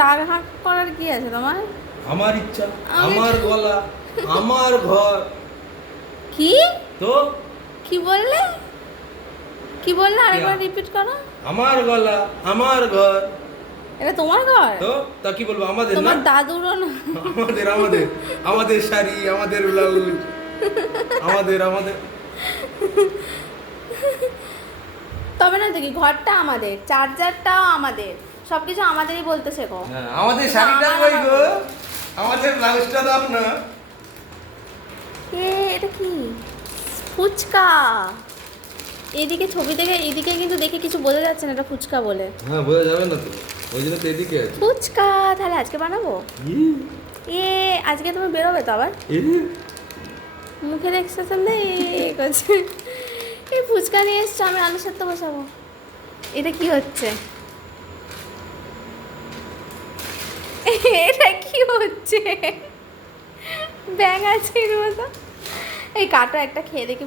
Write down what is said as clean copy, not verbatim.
ডাক হাঁক করার কি আছে তোমার? আমার ইচ্ছা, আমার গলা, আমার ঘর। কি তো কি বললে? কি বললে আরেকবার রিপিট করো। আমার গলা, আমার ঘর। এটা তোমার ঘর? তো তা কি বলবো, আমাদের না? তোমার দাদুরও না? আমাদের আমাদের আমাদের শাড়ি, আমাদের ব্লাউজ, আমাদের আমাদের। তবে না দেখি ঘরটা আমাদের, চার্জারটাও আমাদের, সবকিছু আমাদেরই বলতে শেখো। হ্যাঁ, আমাদের শাড়িটা কই গো? আমাদের ব্লাউজটা দাও না। এটা কি? ফুচকা। এদিকে ছবি থেকে এদিকে কিন্তু দেখে কিছু বোঝা যাচ্ছে না এটা ফুচকা বলে। হ্যাঁ, বোঝা যাবে না তো, ওই জন্য তো এদিকে আছে। ফুচকা তাহলে আজকে বানাবো। আজকে তুমি বেরোবে তো আবার? মুখের এক্সপ্রেশন দেয় করছে। এই ফুচকা নিয়ে এসছো, আমি আলু সেদ্ধ বসাবো। এটা কি হচ্ছে? এটা কি হচ্ছে? ব্যাঙাচির মতো। এই কাটো একটা খেয়ে দেখি।